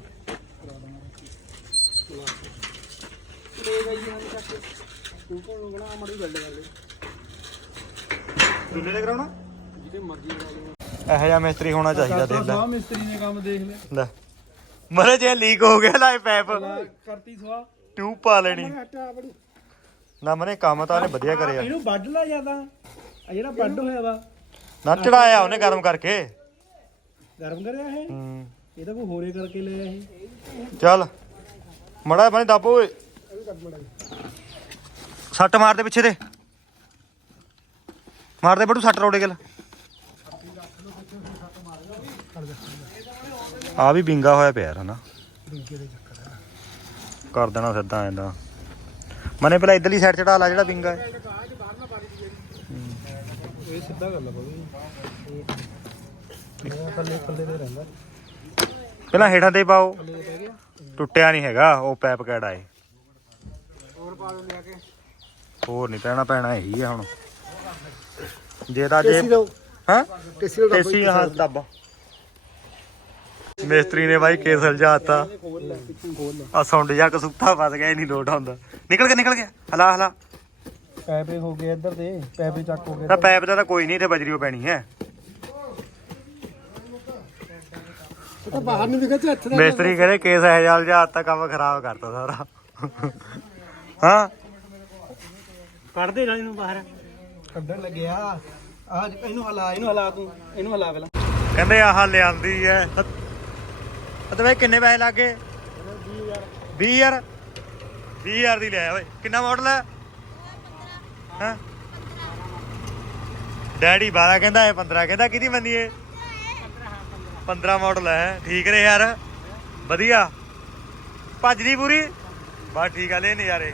ਕੋਲ ਲਗਣਾ ਮੜੀ ਗੱਲ ਗੱਲ ਚੁੱਲ੍ਹੇ ਤੇ ਕਰਾਉਣਾ ਜਿਹਦੇ ਮਰਜ਼ੀ ਕਰਾ ਲਓ ਇਹੋ ਜਿਹਾ ਮਿਸਤਰੀ ਹੋਣਾ ਚਾਹੀਦਾ ਦੇਖ ਲੈ ਸਵਾ ਮਿਸਤਰੀ ਨੇ ਕੰਮ ਦੇਖ ਲੈ। ਮਰੇ ਜੇ ਲੀਕ ਹੋ ਗਿਆ ਲਾਏ ਪੈਪ। ਕਰਤੀ ਸਵਾ ਟਿਊਬ ਪਾ ਲੈਣੀ। ਬੜੀ ਨਾ ਮਨੇ ਕੰਮ ਤਾਂ ਉਹਨੇ ਵਧੀਆ ਕਰਿਆ। ਇਹਨੂੰ ਵੱਢ ਲਾ ਜਾਂਦਾ ਆ ਜਿਹੜਾ ਵੱਢ ਹੋਇਆ ਵਾ। ਨਾ ਚੜਾਇਆ ਉਹਨੇ ਗਰਮ ਕਰਕੇ। ਗਰਮ ਕਰਿਆ ਇਹ? ਹੂੰ। ਇਹ ਤਾਂ ਕੋਈ ਹੋਰੇ ਕਰਕੇ ਲਿਆ ਇਹ। ਚੱਲ ਮੜਾ ਬਣੇ ਦਾਬੋ ਓਏ। ਸੱਟ ਮਾਰ ਦੇ ਪਿੱਛੇ ਦੇ। ਮਾਰ ਦੇ ਬੜੂ ਸੱਟ ਰੋੜੇ ਗਲ। ਆ ਵੀ ਬਿੰਗਾ ਹੋਇਆ ਪਿਆ ਹਨਾ। ਕਰ ਦੇਣਾ ਸਿੱਧਾ ਐਂਦਾ ਮਨੇ ਪਹਿਲਾਂ ਇਧਰਲੀ ਸਾਈਡ ਚੜਾ ਲਾ ਜਿਹੜਾ ਬਿੰਗਾ ਹੈ। ਇਹ ਸਿੱਧਾ ਗੱਲ ਆ ਬਾਬੂ ਇਹ ਥੱਲੇ ਥੱਲੇ ਤੇ ਰਹਿੰਦਾ। ਪਹਿਲਾਂ ਹੇਠਾਂ ਤੇ ਪਾਓ। ਤੇ ਟੁੱਟਿਆ ਨਹੀਂ ਹੈਗਾ ਉਹ ਪੈਪ ਕਿਹੜਾ ਏ। ਹੋਰ ਪਾ ਕੇ ਹੋਰ ਨਹੀਂ ਪੈਣਾ ਪੈਣਾ ਇਹੀ ਆ ਹੁਣ। ਜੇ ਤਾਂ ਜੇ ਹਾਂ? ਟੇਸੀ ਟੇਸੀ ਹਾਂ ਦੱਬ। ਮਿਸਤਰੀ ਨੇ ਬਾਈ ਕੇਸ ਲਜਾਤਾ ਆ ਸੌਂਡ ਜਾ ਕਸੂਤਾ ਫਸ ਗਿਆ ਨਹੀਂ ਲੋਟ ਹੁੰਦਾ ਨਿਕਲ ਗਿਆ ਨਿਕਲ ਗਿਆ। ਹਲਾ ਹਲਾ। ਪੈਪੇ ਹੋ ਗਏ ਇੱਧਰ ਤੇ ਪੈਪੇ ਚੱਕ ਹੋ ਗਏ ਤਾਂ ਪੈਪ ਦਾ ਤਾਂ ਕੋਈ ਨਹੀਂ ਤੇ ਬਜਰੀਓ ਪੈਣੀ ਹੈ। ਤਾਂ ਬਾਹਰ ਨਹੀਂ ਦਿਖਦਾ ਇੱਥੇ ਮਿਸਤਰੀ ਕਹਿੰਦੇ ਕੇਸ ਜਲ ਜਾਤਾ ਕੰਮ ਖਰਾਬ ਕਰਤਾ ਸਾਰਾ। ਹਾਂ। ਕੱਢ ਦੇ ਨਾਲ ਇਹਨੂੰ ਬਾਹਰ। ਕੱਢਣ ਲੱਗਿਆ ਆ। ਇਹਨੂੰ ਹਲਾ ਇਹਨੂੰ ਹਲਾ ਤੂੰ ਇਹਨੂੰ ਹਲਾ ਪਹਿਲਾਂ। ਕਹਿੰਦੇ ਆਹ ਲਿਆਂਦੀ ਐ ਅਤੇ ਬਈ ਕਿੰਨੇ ਪੈਸੇ ਲੱਗੇ 20000 20000 ਦੀ ਲਿਆ ਓਏ। ਕਿੰਨਾ ਮਾਡਲ ਹੈ? ਹਾਂ? ਡੈਡੀ 12 ਕਹਿੰਦਾ ਇਹ 15 ਕਹਿੰਦਾ ਕਿਹਦੀ ਮੰਨੀਏ 15 ਮਾਡਲ ਹੈ। ਠੀਕ ਨੇ ਯਾਰ। ਵਧੀਆ। ਭੱਜਦੀ ਪੂਰੀ? ਬਸ ਠੀਕ ਆ ਲੈ ਨਜ਼ਾਰੇ।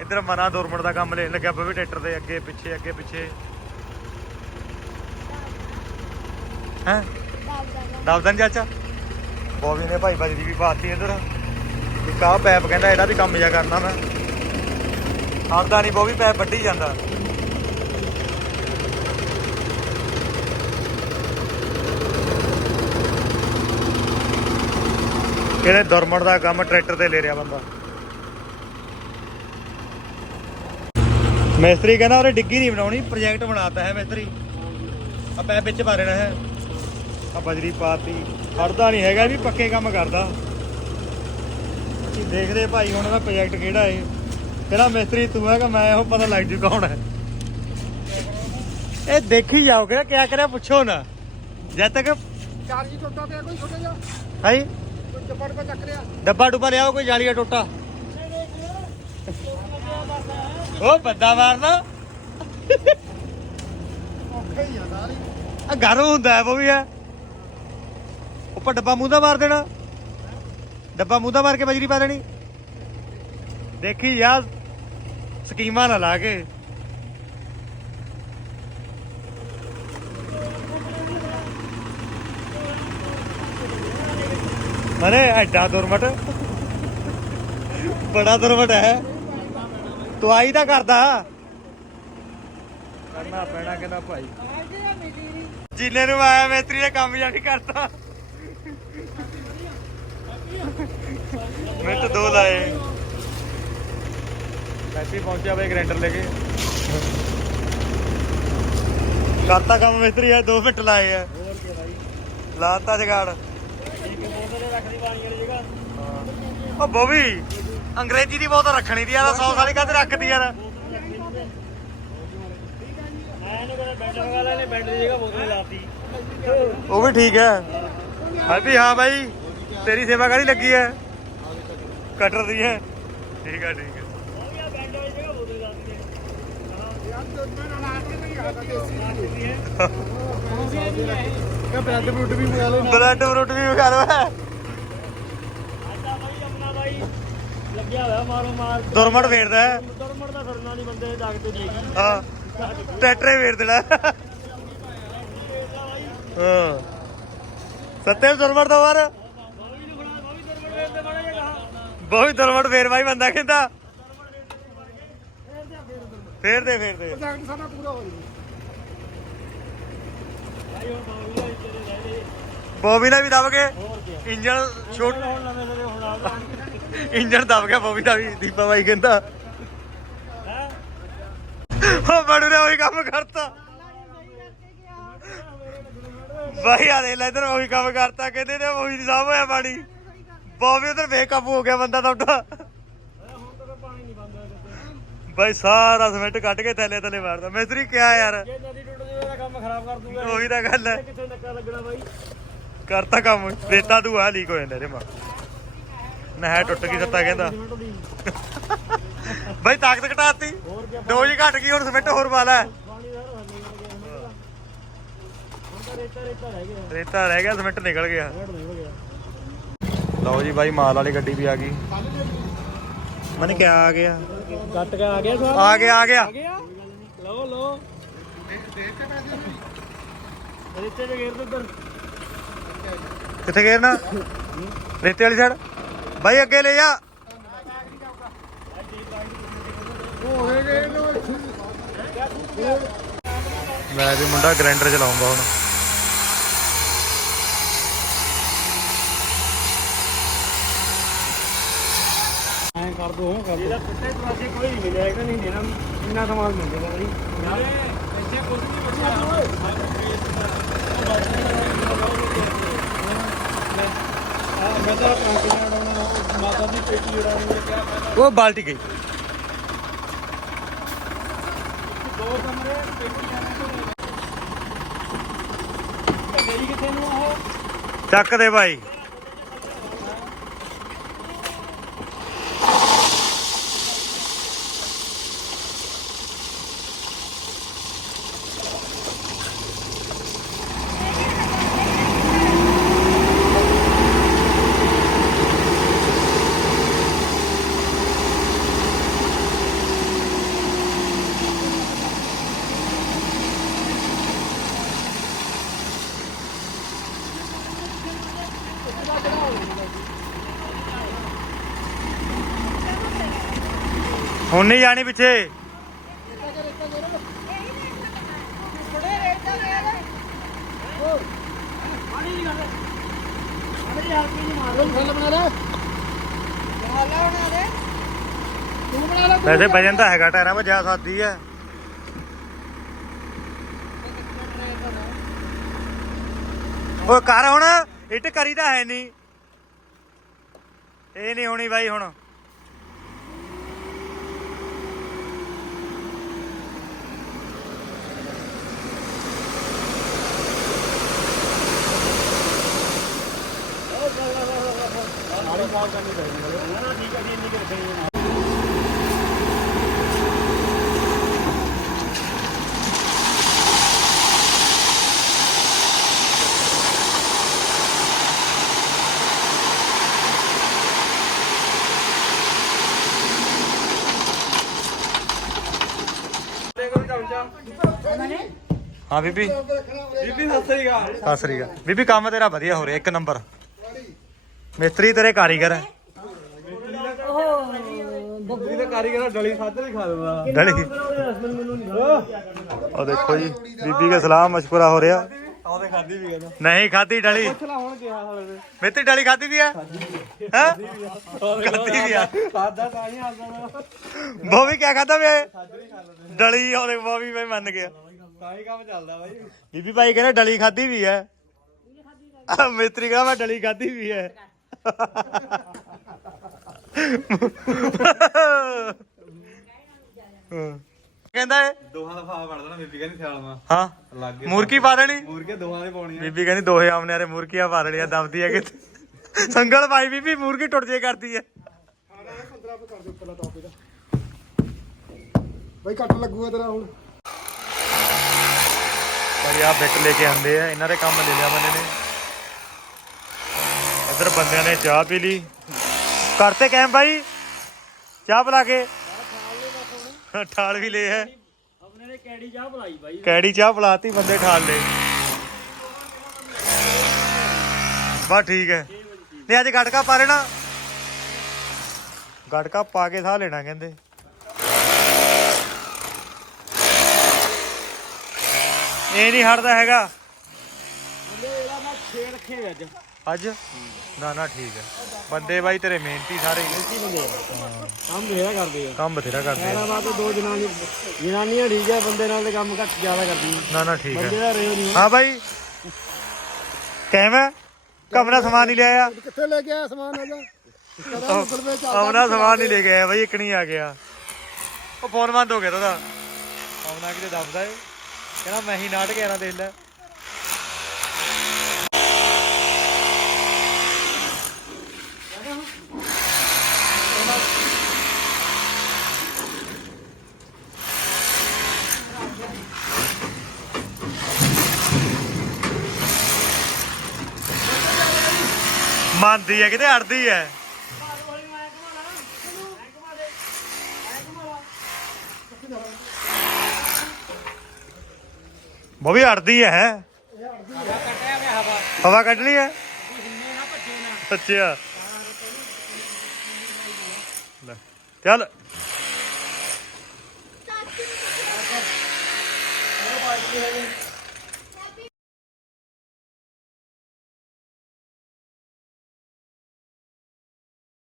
ਇੱਧਰ ਮਨਾ ਦੋਰਮਣ ਦਾ ਕੰਮ ਲੈਣ ਲੱਗਿਆ ਵੀ ਟਰੈਕਟਰ ਦੇ ਅੱਗੇ, ਪਿੱਛੇ ਅੱਗੇ, ਪਿੱਛੇ। ਹੈ? ਦਬਦਨ ਚਾਚਾ। ਬੋਬੀ ਨੇ ਭਾਈ ਬਜਰੀ ਵੀ ਪਾਤੀ ਇੱਧਰ। ਇੱਕ ਆਹ ਪੈਪ ਕਹਿੰਦਾ ਇਹਦਾ ਵੀ ਕੰਮ ਜਾ ਕਰਨਾ ਮੈਂ। ਆਉਂਦਾ ਨਹੀਂ ਬੋਬੀ ਪੈਪ ਵੱਢੀ ਜਾਂਦਾ। ਇਹਨੇ ਦੁਰਮਣ ਦਾ ਕੰਮ ਟਰੈਕਟਰ ਤੇ ਲੈ ਰਿਆ ਬੰਦਾ। ਮਿਸਤਰੀ ਕਹਿੰਦਾ ਉਹਨੇ ਡਿੱਗੀ ਨਹੀਂ ਬਣਾਉਣੀ ਪ੍ਰੋਜੈਕਟ ਬਣਾਤਾ ਹੈ ਮਿਸਤਰੀ। ਆ ਪੈਪ ਵਿੱਚ ਪਾ ਦੇਣਾ ਹੈ। ਆ ਬਜਰੀ ਪਾਤੀ ਖੜਦਾ ਨਹੀਂ ਹੈਗਾ ਵੀ ਪੱਕੇ ਕੰਮ ਕਰਦਾ। ਅਸੀਂ ਦੇਖਦੇ ਭਾਈ ਹੁਣ ਇਹਦਾ ਪ੍ਰੋਜੈਕਟ ਕਿਹੜਾ ਏ? ਕਿਹੜਾ ਮਿਸਤਰੀ ਤੂੰ ਹੈਗਾ ਮੈਂ ਉਹ ਪਤਾ ਲੱਗ ਜੂ ਕੌਣ ਹੈ। ਇਹ ਦੇਖੀ ਜਾਓ ਕਿਹੜਾ ਕਿਆ ਕਰਿਆ ਪੁੱਛੋ ਨਾ। ਜਦ ਤੱਕ ਚਾਰ ਜੀ ਟੁੱਟਾ ਪਿਆ ਕੋਈ ਛੋਟਾ ਜਿਹਾ? ਹਾਈ ਕੋਈ ਚੱਪੜ ਕੋ ਚੱਕ ਲਿਆ? ਡੱਬਾ ਡੁੱਬਾ ਲਿਆਓ ਕੋਈ ਜਾਲੀਆ ਟੋਟਾ। ਉਹ ਬੱਦਾ ਮਾਰਨਾ। ਔਖੇ ਹੀ ਆ ਸਾਰੇ ਆ ਘਰ ਹੁੰਦਾ ਉਹ ਵੀ ਹੈ। ਉੱਪਰ ਡੱਬਾ ਮੂੰਹ ਦਾ ਮਾਰ ਦੇਣਾ। ਡੱਬਾ ਮੂੰਹ ਦਾ ਮਾਰ ਕੇ ਬਜਰੀ ਪਾ ਦੇਣੀ। ਦੇਖੀ ਯਾਰ ਸਕੀਮਾਂ ਨਾ ਲਾ ਕੇ। ਮਨੇ ਐਡਾ ਦੁਰਮਟ। ਬੜਾ ਦੁਰਮਟ ਹੈ। ਤੂੰ ਆਈ ਤਾਂ ਕਰਦਾ। ਕਰਨਾ ਪੈਣਾ ਕਹਿੰਦਾ ਭਾਈ? ਜਿੰਨੇ ਨੂੰ ਆਇਆ ਮੇਤਰੀ ਨੇ ਕੰਮ ਜਾਂ ਨਹੀਂ ਕਰਤਾ ਮਿੰਟ ਦੋ ਲਾਏ। ਮੈਸੀ ਪਹੁੰਚਿਆ ਬਈ ਗ੍ਰੈਂਡਰ ਲੈ ਕੇ। ਕਰਤਾ ਕੰਮ ਮਿਸਤਰੀ ਆ 2 ਮਿੰਟ ਲਾਏ ਆ। ਹੋਰ ਕੀ ਭਾਈ ਲਾਤਾ ਜਗਾੜ। ਇੱਕ ਬੋਤਲ ਰੱਖਦੀ ਪਾਣੀ ਵਾਲੀ ਜਗ੍ਹਾ। ਉਹ ਬੋਬੀ। ਅੰਗਰੇਜ਼ੀ ਦੀ ਬੋਤਲ ਰੱਖਣੀ ਦੀ ਯਾਰ 100 ਸਾਲੀ ਕਾਹਤੇ ਰੱਖਦੀ ਯਾਰ। ਕਹਿੰਦਾ ਉਹ ਵੀ ਠੀਕ ਹੈ। ਹਾਂ ਵੀ ਹਾਂ ਬਾਈ ਤੇਰੀ ਸੇਵਾ ਕਰੀ ਲੱਗੀ ਹੈ? ਕਟਰ ਦੀ ਹੈ। ਠੀਕ ਹੈ ਠੀਕ ਹੈ। ਬ੍ਰੈਡ ਬਰੂਟ ਵੀ ਮੰਗਾ ਲਓ ਬਲੱਡ ਬਰੂਟ ਵੀ ਵਿਖਾ ਲਓ ਆਜਾ ਭਾਈ ਆਪਣਾ ਭਾਈ ਲੱਗਿਆ ਹੋਇਆ ਮਾਰੋ ਮਾਰ ਦੁਰਮਟ ਫੇਰਦਾ ਹੈ। ਦੁਰਮੜ ਦਾ ਫਿਰਨਾ ਨਹੀਂ ਬੰਦੇ ਦਾਗ ਤੇ ਜੇਗੀ ਹਾਂ ਟਰੈਕਟਰੇ ਫੇਰ ਦੇਣਾ। ਹਾਂ। ਸੱਤੇ ਵਾਰ ਦੁਰਮੜ ਦੇ ਜਗਾ ਬਹੁਤ ਦੁਰਮਟ ਫੇਰ ਬਾਈ ਬੰਦਾ ਕਹਿੰਦਾ। ਫੇਰ ਦੇ ਫੇਰ ਦੇ ਸਾਡਾ ਪੂਰਾ ਹੋ ਜੂ ਭਾਈ ਬੋਬੀ ਨੇ ਵੀ ਦਬ ਕੇ ਇੰਜਨ ਛੋਟ ਹੁਣ ਨਵੇਂ ਨਵੇਂ ਹੁਣ ਆ ਇੰਜਨ ਦਬ ਗਿਆ ਬੋਬੀ ਦਾ ਵੀ ਦੀਪਾ ਬਾਈ ਕਹਿੰਦਾ। ਹੈ ਉਹ ਬੜੂ ਨੇ ਉਹੀ ਕੰਮ ਕਰਤਾ। ਬਾਈ ਆ ਦੇ ਲੈ ਇਧਰ ਉਹੀ ਕੰਮ ਕਰਤਾ ਕਹਿੰਦੇ ਨੇ ਉਹੀ ਨਹੀਂ ਸਾਂਭ ਹੋਇਆ ਪਾਣੀ। ਬੋਬੀ ਉਧਰ ਬੇਕਾਬੂ ਹੋ ਗਿਆ ਬੰਦਾ ਤੁਹਾਡਾ ਬਾਈ ਸਾਰਾ ਸਿਮੈਂਟ ਕੱਢ ਕੇ ਥੱਲੇ ਥੱਲੇ ਮਾਰਦਾ। ਮਿਸਤਰੀ ਕਿਆ ਯਾਰ। ਜੇ ਨਦੀ ਟੁੱਟ ਜਾਵੇ ਤਾਂ ਕੰਮ ਖਰਾਬ ਕਰ ਦੂਗਾ। ਉਹੀ ਤਾਂ ਗੱਲ ਹੈ। ਕਿੱਥੇ ਨੱਕਾ ਲੱਗਣਾ ਬਾਈ? ਕਰਤਾ ਕੰਮ ਰੇਤਾ ਤੂੰ ਆ ਲੀਕ ਹੋ ਜਾਂਦਾ ਇਹਦੇ ਮਾ। ਨਹਿਰ ਟੁੱਟ ਗਈ ਸੱਤਾ ਕਹਿੰਦਾ। ਬਾਈ ਤਾਕਤ ਘਟਾਤੀ। ਡੋਜ਼ ਘਟ ਗਈ ਹੁਣ ਸਿਮੈਂਟ ਹੋਰ ਪਾ ਲੈ ਨਹੀਂ ਰੇਤਾ ਰਹਿ ਗਿਆ ਸਿਮੈਂਟ ਨਿਕਲ ਗਿਆ। ਨਹੀਂ ਲਓ ਜੀ ਬਾਈ ਮਾਲ ਵਾਲੀ ਗੱਡੀ ਵੀ ਆ ਗਈ। ਮਨੇ ਕਿਆ ਆ ਗਿਆ? ਕੱਟ ਕੇ ਆ ਗਿਆ ਆ ਗਿਆ ਆ ਗਿਆ। ਗਿਆ? ਲਓ ਲਓ। ਰੇਤੇ ਦੇ ਗੇਰ ਦੇ ਉੱਧਰ। ਕਿੱਥੇ ਗੇਰਨਾ? ਰੇਤੇ ਵਾਲੀ ਸਾਈਡ ਬਾਈ ਅੱਗੇ ਲੈ ਜਾ। ਮੈਂ ਵੀ ਮੁੰਡਾ ਗ੍ਰਾਈਂਡਰ ਚਲਾਉਂਗਾ ਹੁਣ। ਐਂ ਕਰ ਦੋ ਕਰ ਦੋ। ਇਹਦਾ ਕੁੱਤੇ ਤਰਾਸੀ ਕੋਈ ਨਹੀਂ ਮਿਲਿਆ ਹੈਗਾ ਨਹੀਂ ਦੇਣਾ। ਇੰਨਾ ਸਮਾਨ ਮਿਲ ਜਾਏਗਾ ਬਾਈ। ਯਾਰ ਇੱਥੇ ਕੁਝ ਨਹੀਂ ਬਚਿਆ। ਆ ਮੈਂ ਉਡਾਉਣਾ ਮਾਤਾ ਦੀ ਪੇਟੀ ਉਡਾਉਣੀ ਕਿਆ ਫਾਇਦਾ ਉਹ ਬਾਲਟੀ ਗਈ। ਦੋ ਕਮਰੇ ਪੇਟੀ ਜਾਣੇ ਤੋਂ ਗਈ ਕਿੱਥੇ ਨੂੰ ਉਹ ਚੱਕ ਦੇ ਭਾਈ ਹੁਣ ਨਹੀਂ ਜਾਣੀ ਪਿੱਛੇ। ਵੈਸੇ ਵਜਨ ਤਾਂ ਹੈਗਾ, ਟਾਇਰਾਂ 'ਚ ਜਾ ਸਕਦੀ ਹੈ ਓਏ ਕਰ ਹੁਣ, ਇੱਟ ਕਰੀ ਤਾਂ ਹੈ ਨਹੀਂ। ਇਹ ਨਹੀਂ ਹੋਣੀ ਬਾਈ ਹੁਣ ਨਾਲੀ ਸਾਫ਼ ਕਰਨੀ ਚਾਹੀਦੀ ਹੈ ਨਾ ਠੀਕ ਹੈ ਜੀ ਇੰਨੀ ਕਿ ਰੱਖਣੀ ਹੈ ਹਾਂ ਬੀਬੀ ਬੀਬੀ ਸਤਿ ਸ੍ਰੀ ਅਕਾਲ ਸਤਿ ਸ੍ਰੀ ਅਕਾਲ ਬੀਬੀ ਕੰਮ ਤੇਰਾ ਵਧੀਆ ਹੋ ਰਿਹਾ ਇੱਕ ਨੰਬਰ ਮਿਸਤਰੀ ਤੇਰੇ ਕਾਰੀਗਰ ਹੈ ਬੀਬੀ ਦੇ ਕਾਰੀਗਰ ਡਲੀ ਖਾਦਰ ਹੀ ਖਾ ਦਿੰਦਾ। ਡਲੀ? ਉਹ ਦੇਖੋ ਜੀ ਬੀਬੀ ਕੇ ਸਲਾਮ ਮਸ਼ਕੂਰਾ ਹੋ ਰਿਹਾ। ਆਉਦੇ ਖਾਦੀ ਵੀ ਕਹਿੰਦਾ ਨਹੀਂ ਖਾਦੀ ਡਲੀ। ਚਲਾ ਹੁਣ ਕਿਹਾ ਹਾਲੇ ਤੇ ਮਿੱਤੀ ਡਲੀ ਖਾਦੀ ਵੀ ਹੈ ਹੈ? ਖਾਦੀ ਵੀ ਆ। ਖਾਦਾ ਤਾਂ ਨਹੀਂ ਆਉਂਦਾ ਬੋਵੀ ਕਿਆ ਖਾਦਾ ਵੇ? ਡਲੀ ਉਹਦੇ ਬੋਵੀ ਮੈਂ ਮੰਨ ਗਿਆ। ਤਾਂ ਹੀ ਕੰਮ ਚੱਲਦਾ ਬਾਈ। ਬੀਬੀ ਭਾਈ ਕਹਿੰਦੇ ਡਲੀ ਖਾਦੀ ਵੀ ਹੈ ਆ। ਮਿਸਤਰੀ ਕਹਿੰਦਾ ਮੈਂ ਡਲੀ ਖਾਦੀ ਵੀ ਹਾਂ। ਕਹਿੰਦਾ ਇਹ? ਦੋਹਾਂ ਦਾ ਫਾਹ ਵੜ ਦੇਣਾ ਬੀਬੀ ਕਹਿੰਦੀ ਸਿਆਲ ਮਾ। ਹਾਂ। ਲੱਗ ਮੂਰਕੀ ਪਾ ਦੇਣੀ? ਮੂਰ ਕੇ ਦੋਹਾਂ ਦੇ ਪਾਉਣੀਆਂ। ਬੀਬੀ ਕਹਿੰਦੀ ਦੋਹੇ ਆਮਨਿਆਰੇ ਮੂਰਕੀਆਂ ਪਾ ਲੈਣੀਆਂ ਦਬਦੀ ਹੈ ਕਿ ਸੰਗਲ ਪਾਈ ਬੀਬੀ ਮੂਰਕੀ ਟੁੱਟ ਜੇ ਕਰਦੀ ਹੈ ਬਈ ਕੱਟ ਲੱਗੂਗਾ ਤੇਰਾ ਹੁਣ। ਭਾਈ ਆ ਬਿੱਟ ਲੈ ਕੇ ਆਂਦੇ ਆ ਇਹਨਾਂ ਦੇ ਕੰਮ ਲੈ ਲਿਆ ਬੰਦੇ ਨੇ। ਇੱਧਰ ਬੰਦਿਆਂ ਨੇ ਚਾਹ ਪੀ ਲਈ। ਕਰਤੇ ਕੈਮ ਭਾਈ ਚਾਹ ਪਿਲਾ ਕੇ। ਠਾਲ ਵੀ ਲਏ ਹੈ। ਆਪਣੇ ਨੇ ਕੈਡੀ ਚਾਹ ਬੁਲਾਈ ਬਾਈ ਕੈੜੀ ਚਾਹ ਪਿਲਾਤੀ ਬੰਦੇ ਠਾਲ ਲਏ। ਬਸ ਠੀਕ ਹੈ। ਨਹੀਂ, ਅੱਜ ਗਟਕਾ ਪਾ ਲੈਣਾ। ਗਟਕਾ ਪਾ ਕੇ ਸਾਹ ਲੈਣਾ ਕਹਿੰਦੇ। ਇਹ ਨਹੀਂ ਹਟਦਾ ਹੈਗਾ। ਇਹਦਾ ਮੈਂ 6 ਰੱਖੇ ਅੱਜ। ਅੱਜ? ਨਾ ਨਾ ਠੀਕ ਹੈ। ਬੰਦੇ ਬਾਈ ਤੇਰੇ ਮਿਹਨਤੀ ਸਾਰੇ ਬੰਦੇ ਕੰਮ ਬਥੇਰਾ ਕਰਦੇ ਆ। ਕੰਮ ਬਥੇਰਾ ਕਰਦੇ ਆ। ਬਾਤ ਦੋ ਜਨਾਨੀ ਜਨਾਨੀਆਂ ਠੀਕ ਹੈ ਬੰਦੇ ਨਾਲ ਤੇ ਕੰਮ ਘੱਟ ਜ਼ਿਆਦਾ ਕਰਦੀ ਨਾ ਨਾ ਠੀਕ ਬੰਦੇ ਹੈ ਦਾ ਰੇਓ ਨਹੀਂ ਹਾਂ ਬਾਈ। ਕਿਵੇਂ ਕਮਰਾ ਸਮਾਨ ਨਹੀਂ ਲਿਆਇਆ। ਕਿੱਥੇ ਲੈ ਕੇ ਆਇਆ ਸਮਾਨ ਅਜਾ ਕਦਾ ਆਉਣਾ ਸਮਾਨ ਨਹੀਂ ਲੈ ਕੇ ਆਇਆ ਬਾਈ ਇੱਕ ਨਹੀਂ ਆ ਗਿਆ। ਉਹ ਫੋਨ ਬੰਦ ਹੋ ਗਿਆ ਉਹਦਾ। ਆਉਣਾ ਕਿਤੇ ਦੱਬਦਾ ਏ। ਕਹਿੰਦਾ ਮੈਂ ਹੀ ਨਾਟਕ ਆਣਾ ਦੇਖ ਲੈ ਮੰਨਦੀ ਹੈ ਕਿਤੇ ਅੜਦੀ ਹੈ। ਉਹ ਅੜਦੀ ਹੈ ਹਵਾ ਕੱਢ ਲਈ ਹੈ? ਅੱਛਾ। ਚੱਲ।